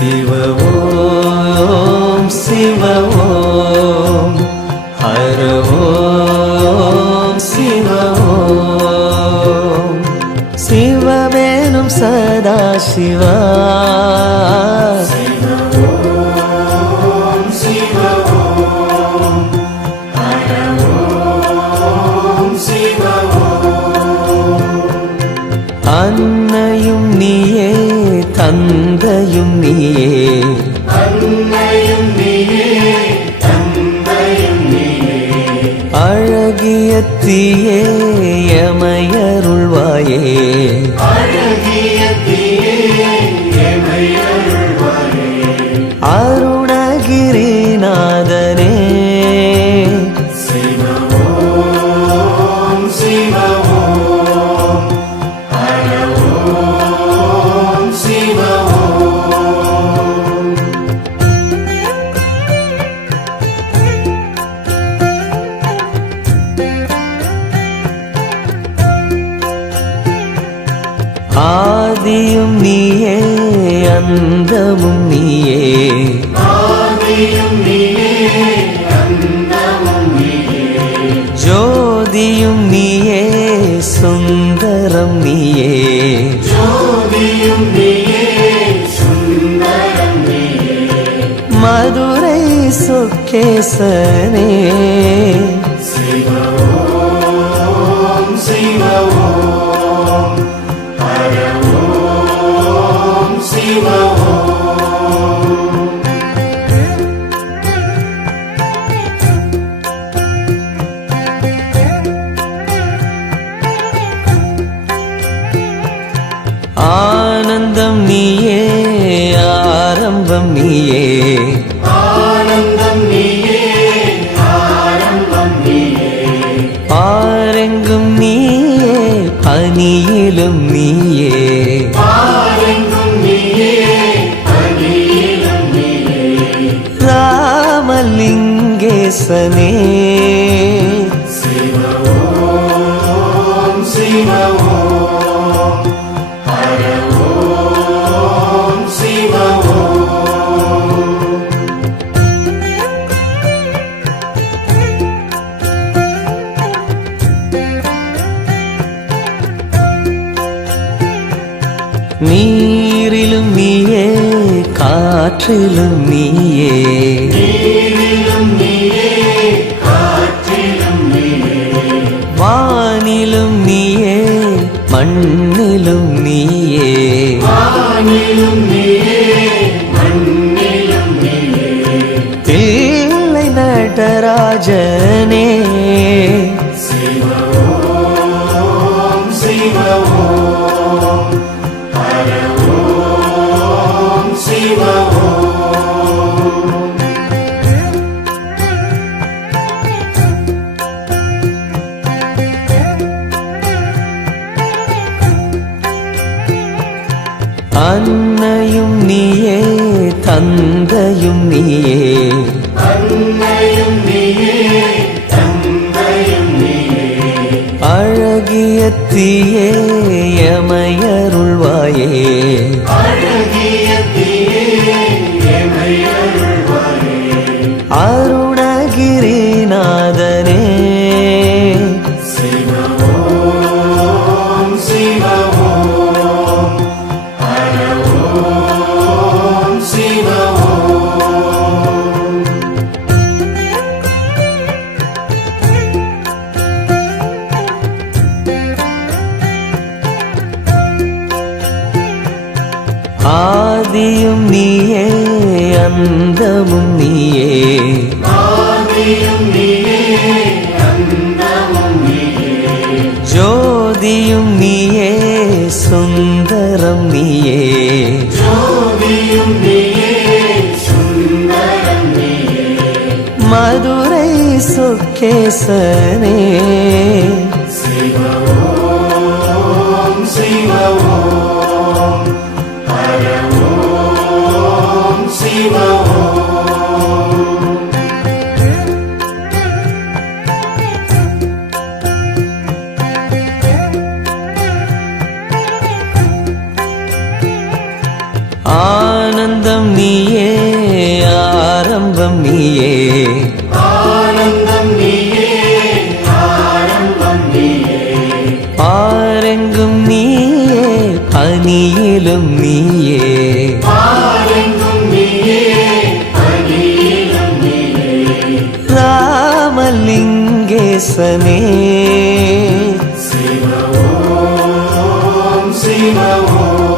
शिव ओम शिव ओम हर ओम शिव ओम शिवमेनुम सदा शिवा அன்னையும் நீயே தந்தையும் நீயே அழகிய தீயே எமையருள்வாயே அருணகிரிநாதனே ஆதியும் நீயே அந்தமும் நீயே ஜோதியும் நீயே சுந்தரம் நீயே மதுரை சொக்கேசனே ஆனந்தம் நீயே ஆரம்பம் நீயே பாரெங்கும் நீயே பனியிலும் நீயே ராமலிங்கேசனே நீரிலும் நீயே காற்றிலும் நீயே வானிலும் நீயே மண்ணிலும் நீயே தில்லை நடராஜனே அன்னையும் நீயே தந்தையும் நீயே அழகிய தீயே எமையருள்வாயே அருணகிரிநாதனே ஆதியும் நீயே அந்தமும் நீயே ஜோதியும் நீயே சுந்தரம் நீயே மதுரை சொக்கேசனே ஆனந்தம் நீயே ஆரம்பம் நீயே ஆனந்தம் நீயே ஆரம்பம் நீயே பாரெங்கும் நீயே பனியிலும் நீயே பாரெங்கும் நீயே பனியிலும் நீயே ராமலிங்கேசனே சிவ ஓம் சிவ ஓம்